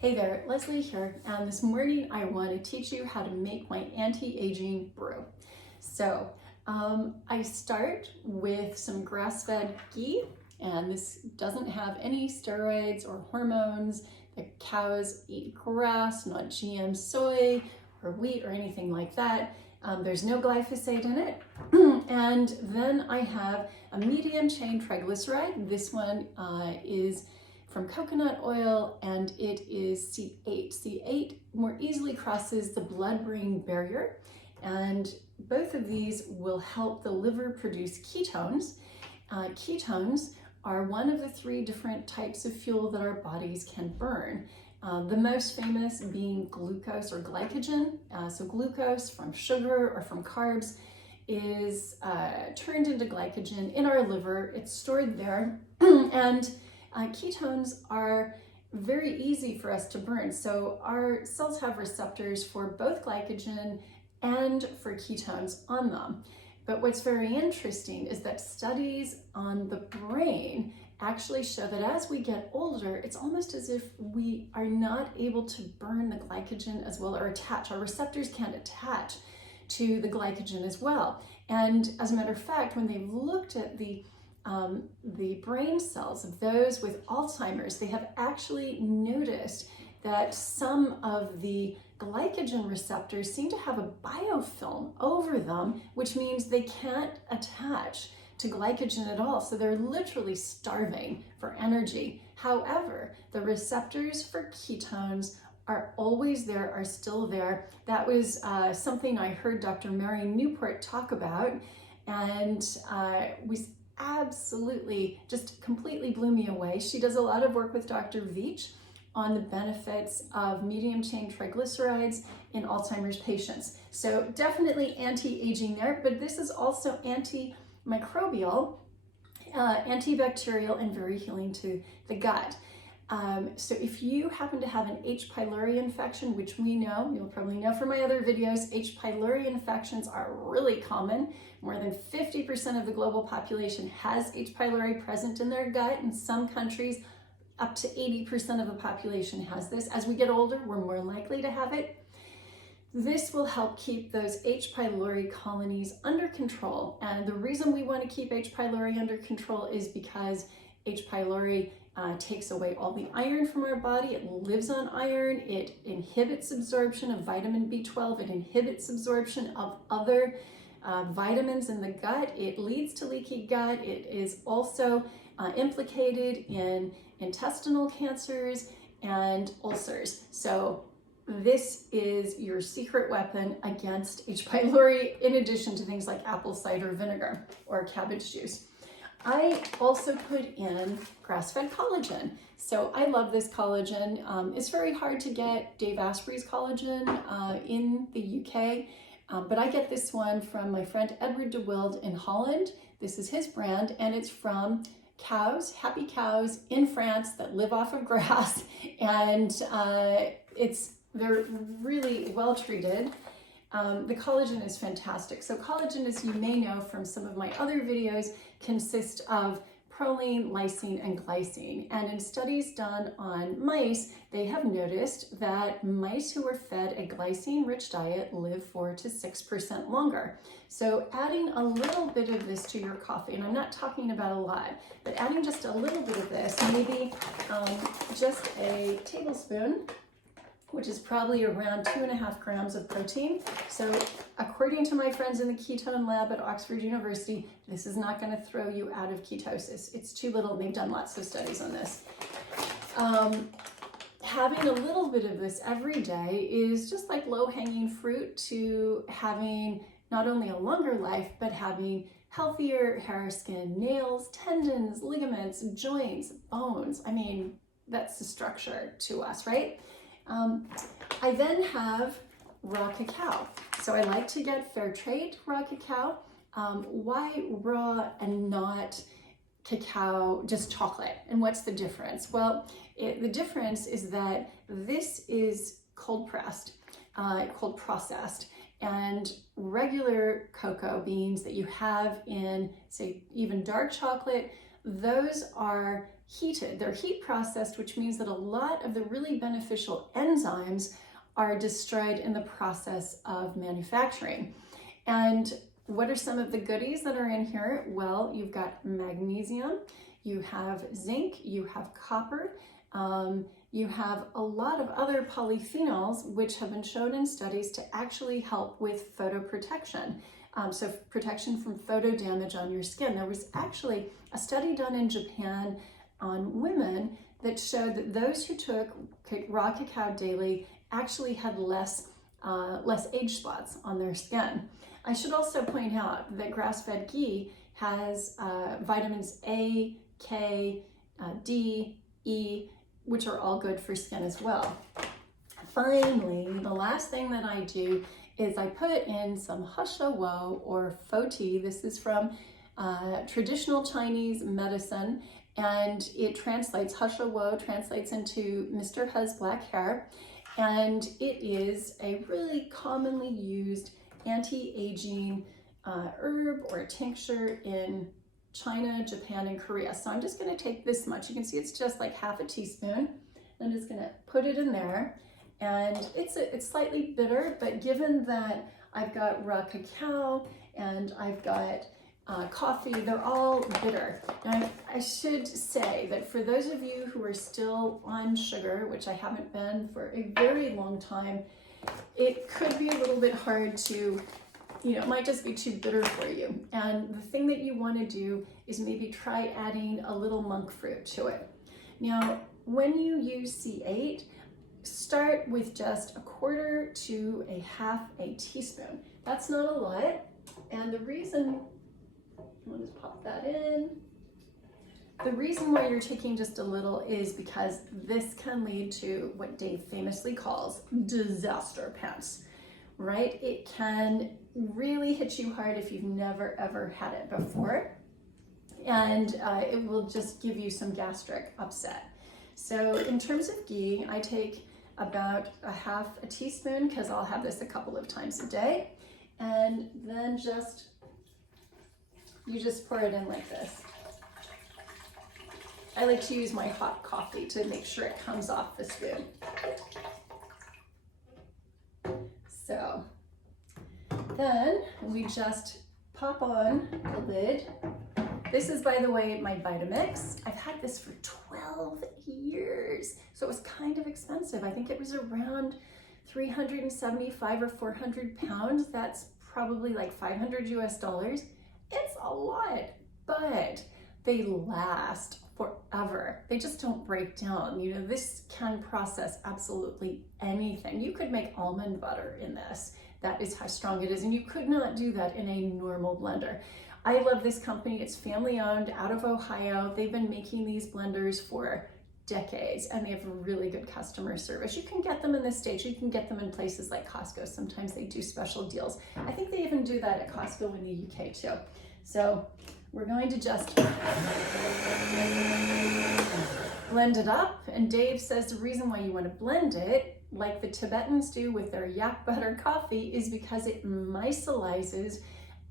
Hey there, Leslie here, and this morning I want to teach you how to make my anti-aging brew. So I start with some grass-fed ghee, and this doesn't have any steroids or hormones. The cows eat grass, not GM soy or wheat or anything like that. There's no glyphosate in it. And then I have a medium chain triglyceride. This one is from coconut oil, and it is C8. C8 more easily crosses the blood-brain barrier, and both of these will help the liver produce ketones. Ketones are one of the 3 different types of fuel that our bodies can burn. The most famous being glucose or glycogen. So glucose from sugar or from carbs is turned into glycogen in our liver. It's stored there, and ketones are very easy for us to burn. So our cells have receptors for both glycogen and for ketones on them. But what's very interesting is that studies on the brain actually show that as we get older, it's almost as if we are not able to burn the glycogen as well, or attach. Our receptors can't attach to the glycogen as well. And as a matter of fact, when they've looked at the brain cells of those with Alzheimer's, they have actually noticed that some of the glycogen receptors seem to have a biofilm over them, which means they can't attach to glycogen at all. So they're literally starving for energy. However, the receptors for ketones are always there, are still there. That was something I heard Dr. Mary Newport talk about, and we absolutely just completely blew me away. She does a lot of work with Dr. Veach on the benefits of medium chain triglycerides in Alzheimer's patients. So definitely anti-aging there, but this is also antimicrobial, antibacterial, and very healing to the gut. So if you happen to have an H. pylori infection, which we know, you'll probably know from my other videos, H. pylori infections are really common. More than 50% of the global population has H. pylori present in their gut. In some countries, up to 80% of the population has this. As we get older, we're more likely to have it. This will help keep those H. pylori colonies under control. And the reason we want to keep H. pylori under control is because H. pylori takes away all the iron from our body. It lives on iron. It inhibits absorption of vitamin B12. It inhibits absorption of other vitamins in the gut. It leads to leaky gut. It is also implicated in intestinal cancers and ulcers. So this is your secret weapon against H. pylori, in addition to things like apple cider vinegar or cabbage juice. I also put in grass-fed collagen. So I love this collagen. It's very hard to get Dave Asprey's collagen in the UK, but I get this one from my friend Edward de Wilde in Holland. This is his brand, and it's from cows, happy cows in France that live off of grass, and they're really well treated. The collagen is fantastic. So collagen, as you may know from some of my other videos, consists of proline, lysine, and glycine. And in studies done on mice, they have noticed that mice who were fed a glycine-rich diet live 4 to 6% longer. So adding a little bit of this to your coffee, and I'm not talking about a lot, but adding just a little bit of this, maybe just a tablespoon, which is probably around 2.5 grams of protein. So according to my friends in the ketone lab at Oxford University, this is not going to throw you out of ketosis. It's too little, and they've done lots of studies on this. Having a little bit of this every day is just like low-hanging fruit to having not only a longer life, but having healthier hair, skin, nails, tendons, ligaments, joints, bones. I mean, that's the structure to us, right? I then have raw cacao. So I like to get fair trade raw cacao. Why raw and not cacao, just chocolate? And what's the difference? Well, the difference is that this is cold pressed, cold processed, and regular cocoa beans that you have in, say, even dark chocolate, those are heated. They're heat processed, which means that a lot of the really beneficial enzymes are destroyed in the process of manufacturing. And what are some of the goodies that are in here? Well, you've got magnesium, you have zinc, you have copper, you have a lot of other polyphenols which have been shown in studies to actually help with photoprotection. So protection from photo damage on your skin. There was actually a study done in Japan on women that showed that those who took raw cacao daily actually had less age spots on their skin. I should also point out that grass-fed ghee has vitamins A, K, D, E, which are all good for skin as well. Finally, the last thing that I do is I put in some hushawo or fo tea. This is from traditional Chinese medicine, and it translates, hushawo translates into Mr. Has black hair, and it is a really commonly used anti-aging herb or tincture in China, Japan, and Korea. So I'm just going to take this much. You can see it's just like half a teaspoon. I'm just going to put it in there, and it's slightly bitter, but given that I've got raw cacao and I've got coffee, they're all bitter. Now, I should say that for those of you who are still on sugar, which I haven't been for a very long time, it could be a little bit hard to, it might just be too bitter for you. And the thing that you want to do is maybe try adding a little monk fruit to it. Now, when you use C8, start with just 1/4 to 1/2 a teaspoon. That's not a lot. And the reason, I'll just pop that in. The reason why you're taking just a little is because this can lead to what Dave famously calls disaster pants, right? It can really hit you hard if you've never ever had it before, and it will just give you some gastric upset. So in terms of ghee, I take about 1/2 a teaspoon because I'll have this a couple of times a day, and then you just pour it in like this. I like to use my hot coffee to make sure it comes off the spoon. So then we just pop on the lid. This is, by the way, my Vitamix. I've had this for 12 years, so it was kind of expensive. I think it was around 375 or 400 pounds. That's probably like $500 US. It's a lot, but they last forever. They just don't break down. This can process absolutely anything. You could make almond butter in this. That is how strong it is, and you could not do that in a normal blender. I love this company. It's family owned out of Ohio. They've been making these blenders for decades, and they have really good customer service. You can get them in the States. You can get them in places like Costco. Sometimes they do special deals. I think they even do that at Costco in the UK too. So we're going to just blend it up. And Dave says the reason why you want to blend it, like the Tibetans do with their yak butter coffee, is because it micellizes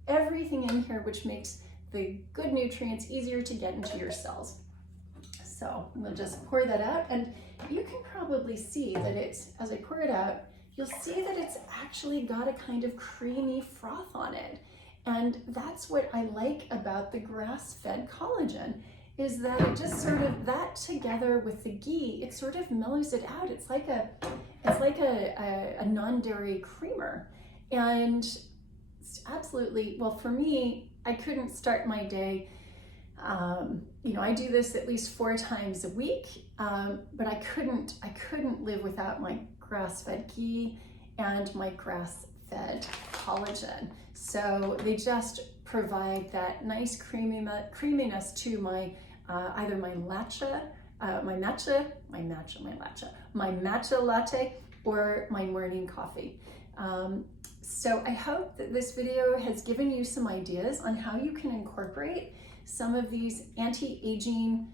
everything in here, which makes the good nutrients easier to get into your cells. So we'll just pour that out, and you can probably see that as I pour it out, you'll see that it's actually got a kind of creamy froth on it. And that's what I like about the grass-fed collagen, is that it just sort of, that together with the ghee, it sort of mellows it out. It's like a non-dairy creamer. And absolutely, well, for me, I couldn't start my day. I do this at least 4 times a week, but I couldn't live without my grass-fed ghee and my grass-fed collagen. So they just provide that nice creaminess to my either my matcha latte or my morning coffee. So I hope that this video has given you some ideas on how you can incorporate some of these anti-aging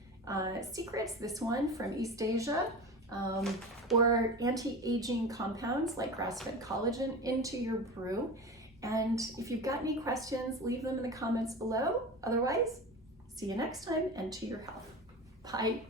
secrets, this one from East Asia, or anti-aging compounds like grass-fed collagen into your brew. And if you've got any questions, leave them in the comments below. Otherwise, see you next time, and to your health. Bye.